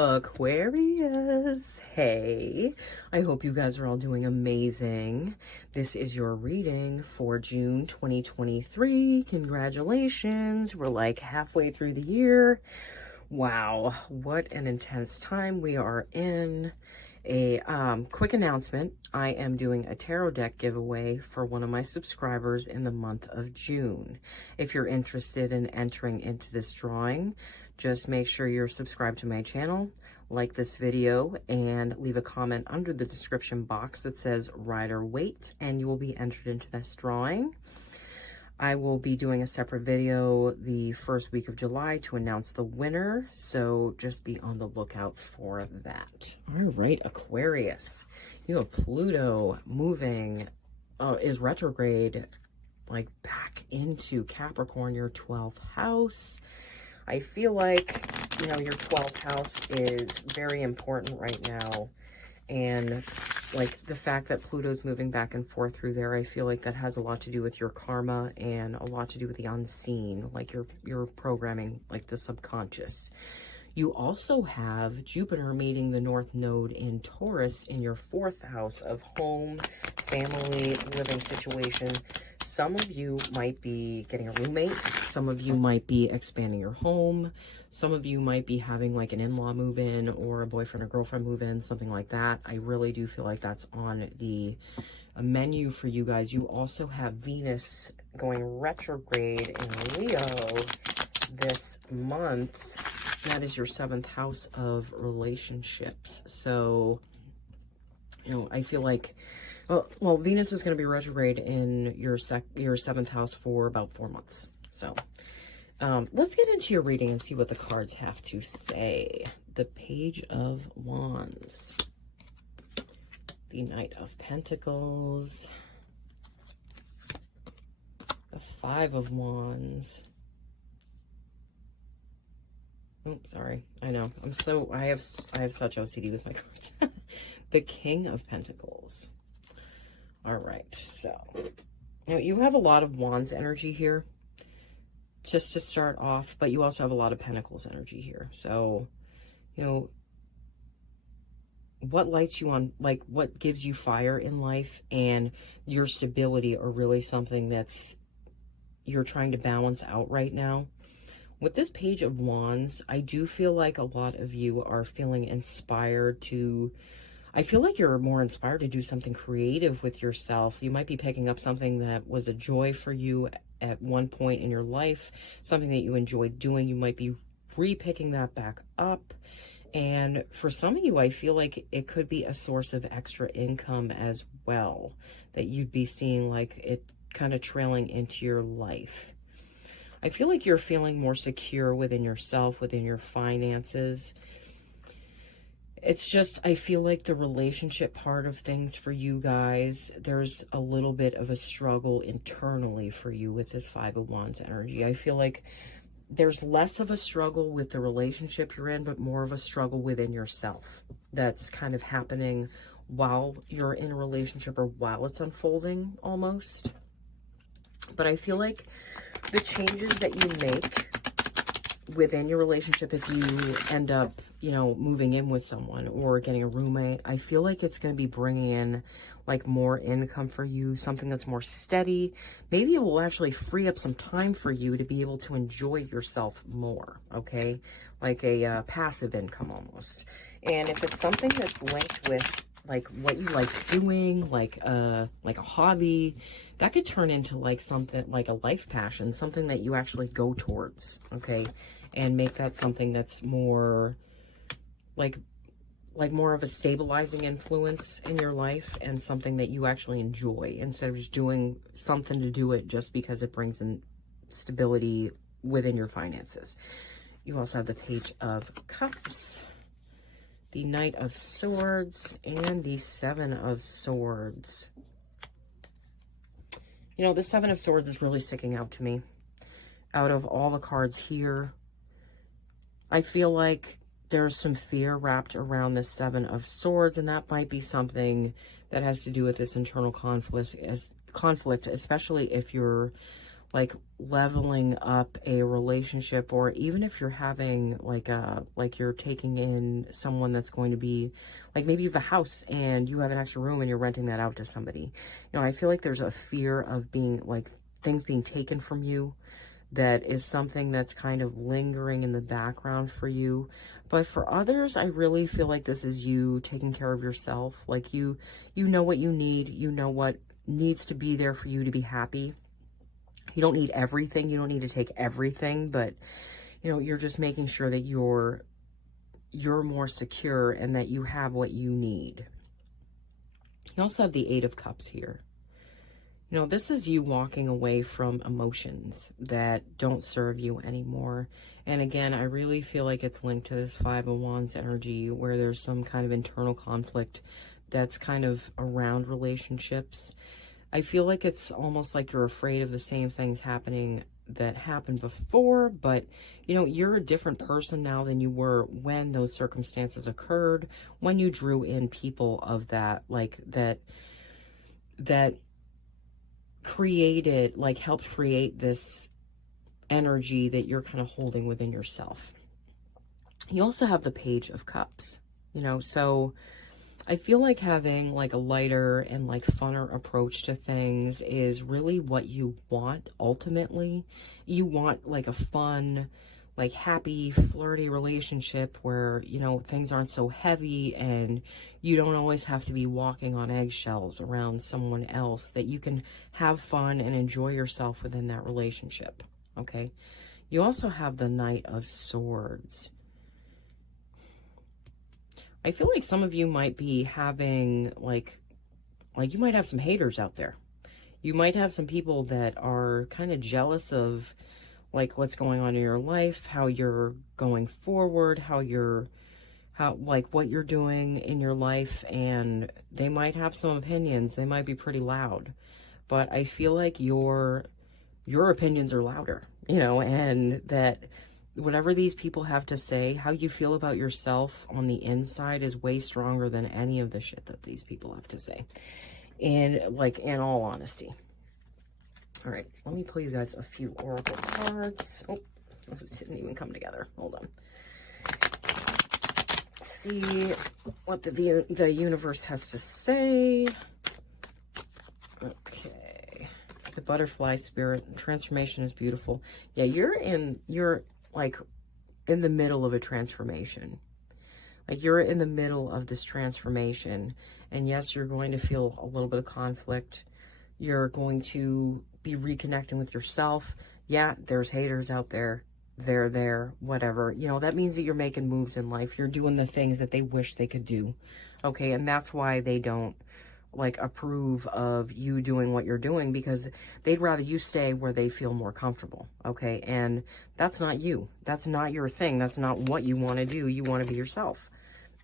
Aquarius, hey, I hope you guys are all doing amazing. This is your reading for June 2023. Congratulations, we're like halfway through the year. Wow, what an intense time we are in. A quick announcement, I am doing a tarot deck giveaway for one of my subscribers in the month of June. If you're interested in entering into this drawing, just make sure you're subscribed to my channel, like this video, and leave a comment under the description box that says Rider Waite, and you will be entered into this drawing. I will be doing a separate video the first week of July to announce the winner, so just be on the lookout for that. All right, Aquarius, you have Pluto moving, is retrograde, like back into Capricorn, your 12th house. I feel like, you know, your 12th house is very important right now. And like the fact that Pluto's moving back and forth through there, I feel like that has a lot to do with your karma and a lot to do with the unseen, like your programming, like the subconscious. You also have Jupiter meeting the North Node in Taurus in your 4th house of home, family, living situation. Some of you might be getting a roommate. Some of you might be expanding your home. Some of you might be having like an in-law move in or a boyfriend or girlfriend move in, something like that. I really do feel like that's on the menu for you guys. You also have Venus going retrograde in Leo this month. That is your 7th house of relationships. So, you know, I feel like, well, Venus is going to be retrograde in your 7th house for about 4 months. So, let's get into your reading and see what the cards have to say. The Page of Wands, the Knight of Pentacles, the 5 of Wands. Oh, sorry. I know. I have such OCD with my cards. The King of Pentacles. All right. So, now you have a lot of Wands energy here, just to start off, but you also have a lot of Pentacles energy here. So, you know, what lights you on, like what gives you fire in life and your stability are really something that's you're trying to balance out right now. With this Page of Wands, I do feel like a lot of you are feeling inspired to, I feel like you're more inspired to do something creative with yourself. You might be picking up something that was a joy for you at one point in your life, something that you enjoyed doing. You might be re-picking that back up. And for some of you, I feel like it could be a source of extra income as well, that you'd be seeing like it kind of trailing into your life. I feel like you're feeling more secure within yourself, within your finances. It's just, I feel like the relationship part of things for you guys, there's a little bit of a struggle internally for you with this 5 of Wands energy. I feel like there's less of a struggle with the relationship you're in, but more of a struggle within yourself that's kind of happening while you're in a relationship or while it's unfolding almost. But I feel like the changes that you make within your relationship, if you end up, you know, moving in with someone or getting a roommate, I feel like it's going to be bringing in like more income for you, something that's more steady. Maybe it will actually free up some time for you to be able to enjoy yourself more, okay? Like a passive income almost. And if it's something that's linked with like what you like doing, like a hobby, that could turn into like something like a life passion, something that you actually go towards, okay? And make that something that's more like more of a stabilizing influence in your life and something that you actually enjoy instead of just doing something to do it just because it brings in stability within your finances. You also have the Page of Cups, the Knight of Swords, and the 7 of Swords. You know, the 7 of Swords is really sticking out to me. Out of all the cards here, I feel like there's some fear wrapped around the 7 of Swords, and that might be something that has to do with this internal conflict, especially if you're like leveling up a relationship, or even if you're having like you're taking in someone that's going to be like, maybe you have a house and you have an extra room and you're renting that out to somebody. You know, I feel like there's a fear of being like things being taken from you. That is something that's kind of lingering in the background for you. But for others, I really feel like this is you taking care of yourself. Like you know what you need. You know what needs to be there for you to be happy. You don't need everything. You don't need to take everything, but you know, you're just making sure that you're more secure and that you have what you need. You also have the Eight of Cups here. You know, this is you walking away from emotions that don't serve you anymore. And again, I really feel like it's linked to this Five of Wands energy, where there's some kind of internal conflict that's kind of around relationships. I feel like it's almost like you're afraid of the same things happening that happened before, but you know, you're a different person now than you were when those circumstances occurred, when you drew in people of that, like that created, like helped create this energy that you're kind of holding within yourself. You also have the Page of Cups, you know, so I feel like having like a lighter and like funner approach to things is really what you want ultimately. You want like a fun, like happy, flirty relationship where, you know, things aren't so heavy and you don't always have to be walking on eggshells around someone else, that you can have fun and enjoy yourself within that relationship, okay? You also have the Knight of Swords. I feel like some of you might be having like you might have some haters out there. You might have some people that are kind of jealous of like what's going on in your life, how you're going forward, how like what you're doing in your life, and they might have some opinions. They might be pretty loud, but I feel like your opinions are louder, you know, and that whatever these people have to say, how you feel about yourself on the inside is way stronger than any of the shit that these people have to say. And like, in all honesty. All right, let me pull you guys a few oracle cards. Oh, this didn't even come together. Hold on. See what the universe has to say. Okay. The butterfly spirit. Transformation is beautiful. Yeah, you're like in the middle of a transformation. Like you're in the middle of this transformation. And yes, you're going to feel a little bit of conflict. You're going to be reconnecting with yourself. Yeah, there's haters out there. They're there, whatever. You know, that means that you're making moves in life. You're doing the things that they wish they could do. Okay, and that's why they don't like approve of you doing what you're doing, because they'd rather you stay where they feel more comfortable. Okay, and that's not you. That's not your thing. That's not what you want to do. You want to be yourself.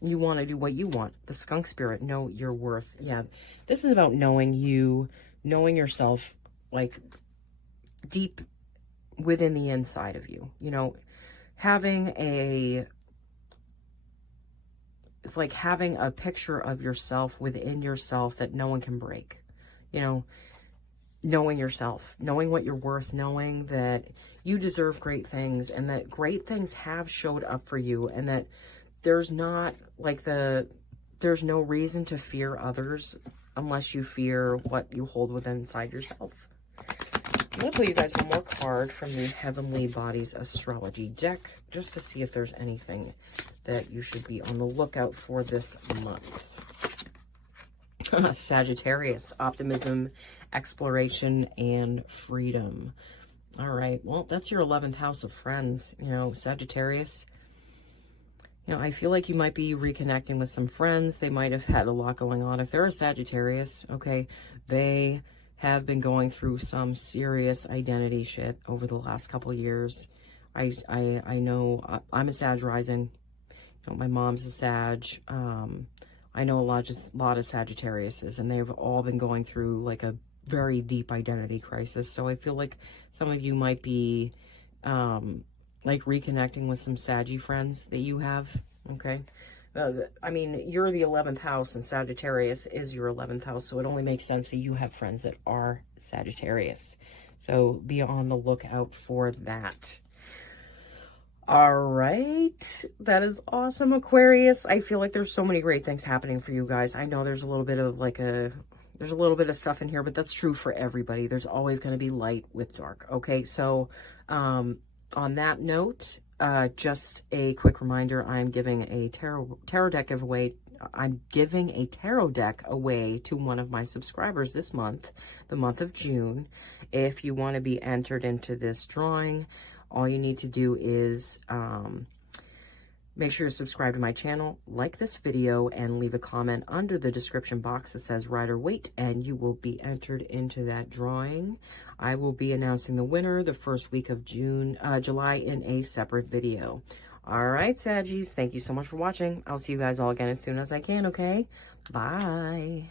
You want to do what you want. The skunk spirit, know your worth. Yeah, this is about knowing you, knowing yourself, like deep within the inside of you. You know, it's like having a picture of yourself within yourself that no one can break. You know, knowing yourself, knowing what you're worth, knowing that you deserve great things, and that great things have showed up for you, and that there's not like there's no reason to fear others unless you fear what you hold within inside yourself. I'm going to pull you guys one more card from the Heavenly Bodies Astrology deck, just to see if there's anything that you should be on the lookout for this month. Sagittarius, optimism, exploration, and freedom. All right, well, that's your 11th house of friends. You know, Sagittarius, you know, I feel like you might be reconnecting with some friends. They might have had a lot going on. If they're a Sagittarius, okay, they have been going through some serious identity shit over the last couple of years. I know I'm a Sag rising. You know, my mom's a Sag. I know a lot of Sagittariuses, and they've all been going through like a very deep identity crisis. So I feel like some of you might be like reconnecting with some Saggy friends that you have. Okay. I mean, you're the 11th house and Sagittarius is your 11th house. So it only makes sense that you have friends that are Sagittarius. So be on the lookout for that. All right. That is awesome, Aquarius. I feel like there's so many great things happening for you guys. I know there's a little bit of like there's a little bit of stuff in here, but that's true for everybody. There's always going to be light with dark. Okay. So, on that note, just a quick reminder, I'm giving a tarot deck giveaway. I'm giving a tarot deck away to one of my subscribers this month, the month of June. If you want to be entered into this drawing, all you need to do is make sure to subscribe to my channel, like this video, and leave a comment under the description box that says Rider Waite, and you will be entered into that drawing. I will be announcing the winner the first week of July in a separate video. All right, Saggies, thank you so much for watching. I'll see you guys all again as soon as I can, okay? Bye.